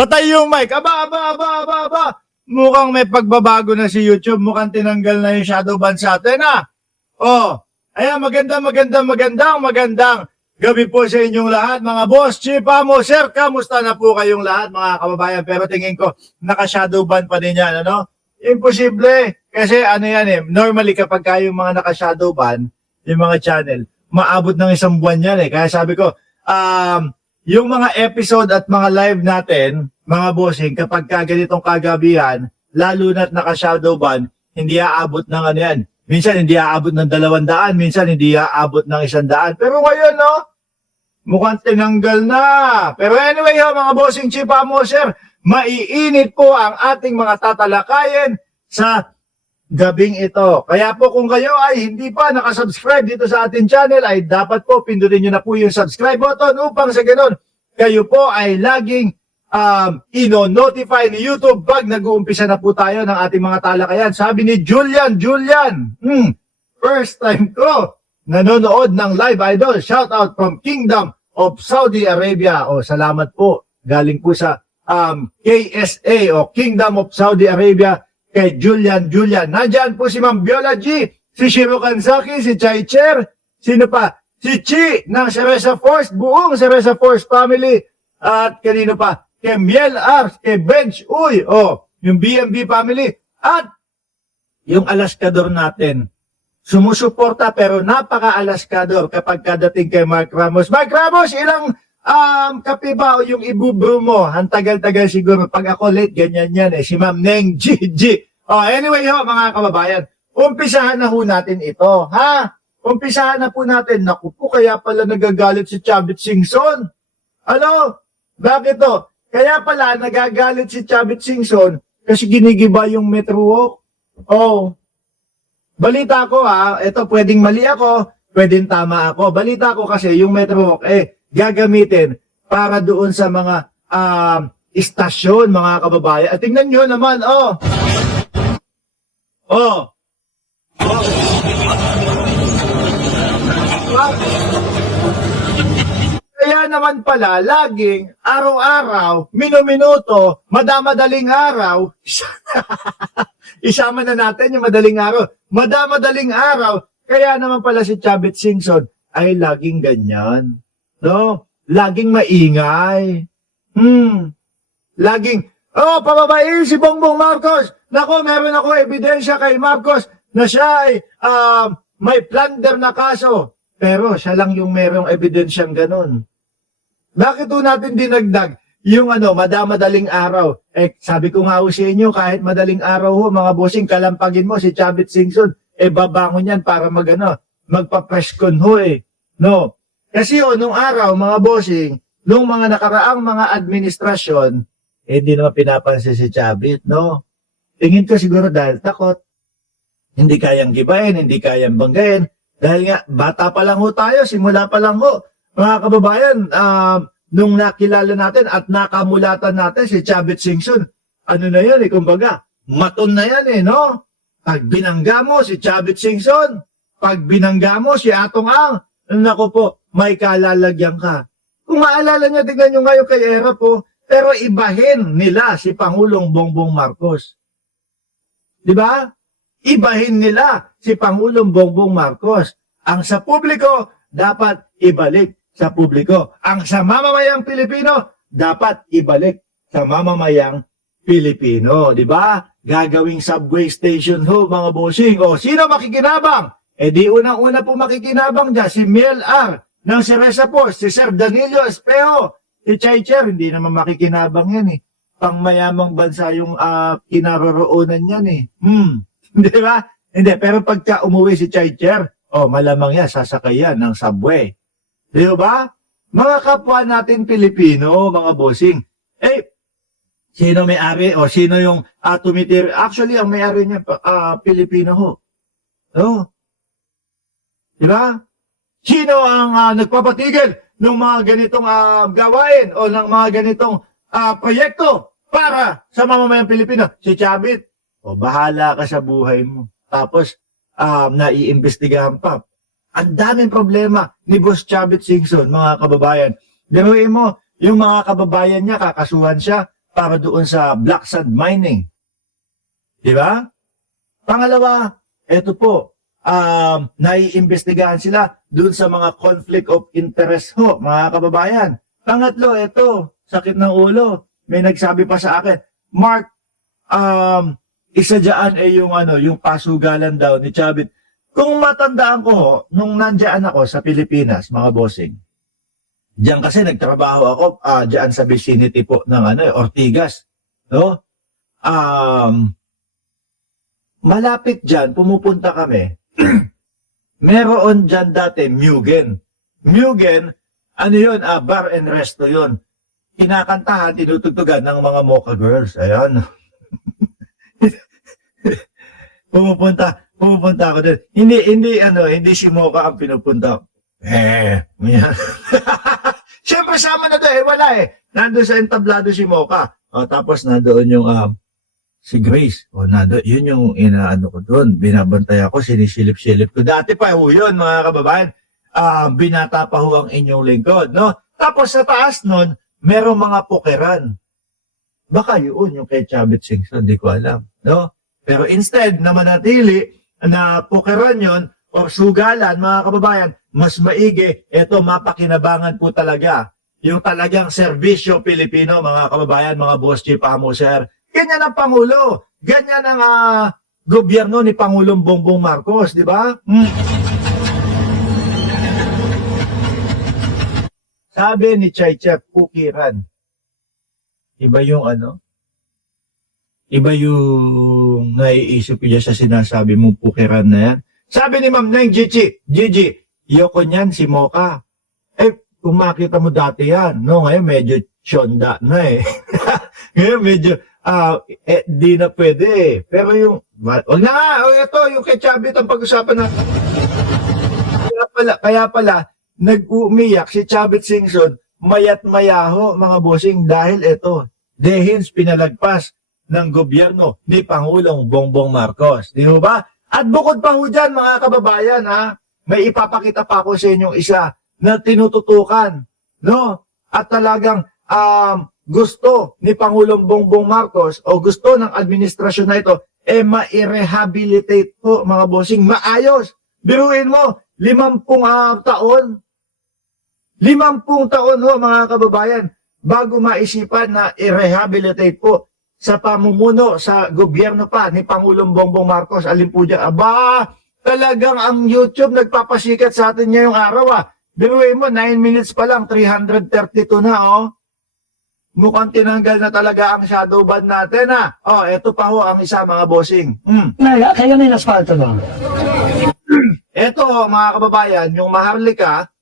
Patay yung mic. Aba. Mukhang may pagbabago na si YouTube. Mukhang tinanggal na yung shadow ban sa atin, ha? Oh, ayan, magandang gabi po sa inyong lahat, mga boss, chief, amo, sir, kamusta na po kayong lahat, mga kababayan? Pero tingin ko, naka-shadow ban pa din yan, ano? Imposible. Kasi ano yan eh, normally kapag kayong mga naka-shadow ban, yung mga channel, maabot ng isang buwan yan eh. Kaya sabi ko, yung mga episode at mga live natin, mga bossing, kapag ganitong kagabihan, lalo na't naka-shadow ban, hindi aabot ng ano yan. Minsan hindi aabot ng 200, minsan hindi aabot ng 100. Pero ngayon, no, mukhang tinanggal na. Pero anyway, mga bossing, chief, amo, sir, maiinit po ang ating mga tatalakayin sa gabing ito. Kaya po kung kayo ay hindi pa nakasubscribe dito sa ating channel, ay dapat po pindutin nyo na po yung subscribe button upang sa ganun, kayo po ay laging ino-notify ni YouTube pag nag-uumpisa na po tayo ng ating mga talakayan. Sabi ni Julian, first time ko nanonood ng live idol. Shout out from Kingdom of Saudi Arabia. O, salamat po. Galing po sa KSA o Kingdom of Saudi Arabia kay Julian. Nandyan po si Ma'am Viola G, si Shiro Kansaki, si Chai Cher, sino pa? Si Chi ng Cereza Force, buong Cereza Force family. At kanino pa? Kay Miel Ars, kay Bench Uy, yung BMB family. At yung alaskador natin, sumusuporta pero napaka-alaskador kapag kadating kay Mark Ramos. Mark Ramos, ilang kape ba o yung ibubro mo? Ang tagal-tagal siguro. Pag ako late, ganyan yan eh. Si Ma'am Neng GG. Anyway mga kababayan, umpisahan na ho natin ito, ha? Umpisahan na po natin. Naku po, kaya pala nagagalit si Chavit Singson. Ano? Bakit to? Kaya pala nagagalit si Chavit Singson kasi ginigiba yung Metro Walk. Balita ko ito pwedeng mali ako, pwedeng tama ako. Balita ko kasi yung Metro Walk gagamitin para doon sa mga istasyon, mga kababayan. At tingnan nyo naman, Kaya naman pala, laging, araw-araw, minuto, madamadaling araw, isama na natin yung madaling araw, madamadaling araw, kaya naman pala si Chavit Singson ay laging ganyan. No? Laging maingay. Laging, pababain si Bongbong Marcos. Nako, meron ako ebidensya kay Marcos na siya ay may plunder na kaso. Pero siya lang yung merong ebidensyang ganun. Bakit po natin dinagdag yung madamadaling araw? Sabi ko nga ho sa inyo, kahit madaling araw ho, mga bossing, kalampagin mo si Chavit Singson, babangon yan para magpa-press con ho No? Kasi nung araw, mga bossing, nung mga nakaraang mga administrasyon, hindi naman pinapansin si Chavit, no? Tingin ko siguro dahil takot, hindi kayang gibahin, hindi kayang banggain, dahil nga, bata pa lang ho tayo, simula pa lang ho. Mga kababayan, nung nakilala natin at nakamulatan natin si Chavit Singson, ano na yan kumbaga, maton na yan no? Pag binangga mo si Chavit Singson, pag binangga mo si Atong Ang, naku po, may kalalagyan ka. Kung maalala nyo, tingnan nyo ngayon kay Era po, pero ibahin nila si Pangulong Bongbong Marcos. Di ba? Ibahin nila si Pangulong Bongbong Marcos. Ang sa publiko, dapat ibalik sa publiko. Ang sa mamamayang Pilipino, dapat ibalik sa mamamayang Pilipino. Di ba? Gagawing subway station ho, mga bossing. Sino makikinabang? Di unang-una po makikinabang dyan, si Miel R. ng Cereza Force, si Sir Danilo Espejo, si Chai Cher, hindi naman makikinabang yan Pangmayamang bansa yung kinaroroonan yan Di ba? Hindi, pero pagka umuwi si Chai Cher, malamang yan, sasakay yan ng subway. Di ba? Mga kapwa natin Pilipino, mga bossing, sino may-ari o sino yung tumitir? Actually, ang may-ari niya, Pilipino ho. Di ba? Sino ang nagpapatigil ng mga ganitong gawain o ng mga ganitong proyekto para sa mamamayang Pilipino? Si Chavit. Bahala ka sa buhay mo. Tapos, naiimbestigahan pa. Ang daming problema ni Boss Chavit Singson, mga kababayan. Dinuin mo, yung mga kababayan niya, kakasuhan siya, para doon sa black sand mining. Di ba? Pangalawa, eto po, naiimbestigahan sila doon sa mga conflict of interest ho, mga kababayan. Pangatlo, eto, sakit ng ulo. May nagsabi pa sa akin, Mark, isa dyan ay yung pasugalan daw ni Chavit. Kung matandaan ko ho, nung nandyan ako sa Pilipinas, mga bossing, diyan kasi nagtrabaho ako, dyan sa vicinity po ng Ortigas. No? Malapit dyan, pumupunta kami. Meron dyan dati, Mugen. Mugen, bar and resto yun. Kinakantahan, tinutugtugan ng mga mocha girls. Ayan. Pumupunta ako doon. Hindi si Mocha ang pinupunta. Yan. Siyempre sama na doon, wala Nandun sa entablado si Mocha. Tapos nandoon yung si Grace. Yun yung inaano ko doon. Binabantay ako, sinisilip-silip ko. Dati pa yun, mga kababayan. Binata pa ho ang inyong lingkod, no? Tapos sa taas nun, merong mga pokeran. Baka yun, yung kay Chavit Singson, hindi ko alam, no? Pero instead na manatili na pokeran yun o sugalan, mga kababayan, mas maigi, eto mapakinabangan po talaga. Yung talagang serbisyo Pilipino, mga kababayan, mga boss chief, amo, sir. Ganyan ang Pangulo. Ganyan ang gobyerno ni Pangulong Bongbong Marcos, di ba? Sabi ni Chef, pukiran. Iba yung Iba yung naiisip ko dyan sa sinasabi mong pukiran na yan. Sabi ni Ma'am Neng Gigi, yoko niyan si Mocha. Kung makita mo dati yan, no, ngayon medyo syonda na Ngayon medyo, di na pwede Pero yung, wag na nga, ito, yung kay Chavit ang pag-usapan na. Kaya pala, nag-umiyak si Chavit Singson, mayat mayaho, mga bossing, dahil ito, dehins pinalagpas ng gobyerno ni Pangulong Bongbong Marcos. Di ba? At bukod pa ho dyan, mga kababayan, may ipapakita pa ako sa inyong isa na tinututukan, no? At talagang gusto ni Pangulong Bongbong Marcos o gusto ng administrasyon na ito, ma-rehabilitate po, mga bossing, maayos. Biruin mo, 50 taon. 50 taon ho, mga kababayan, bago maisipan na i-rehabilitate po sa pamumuno sa gobyerno pa ni Pangulong Bongbong Marcos. Alin po dyan? Talagang ang YouTube nagpapasikat sa atin ngayong araw. Biruin mo, 9 minutes pa lang, 332 na, Mukhang tinanggal na talaga ang shadow ban natin, eto pa ho ang isa, mga bossing. Kaya na yung asfalto na. Eto, mga kababayan, yung Maharlika,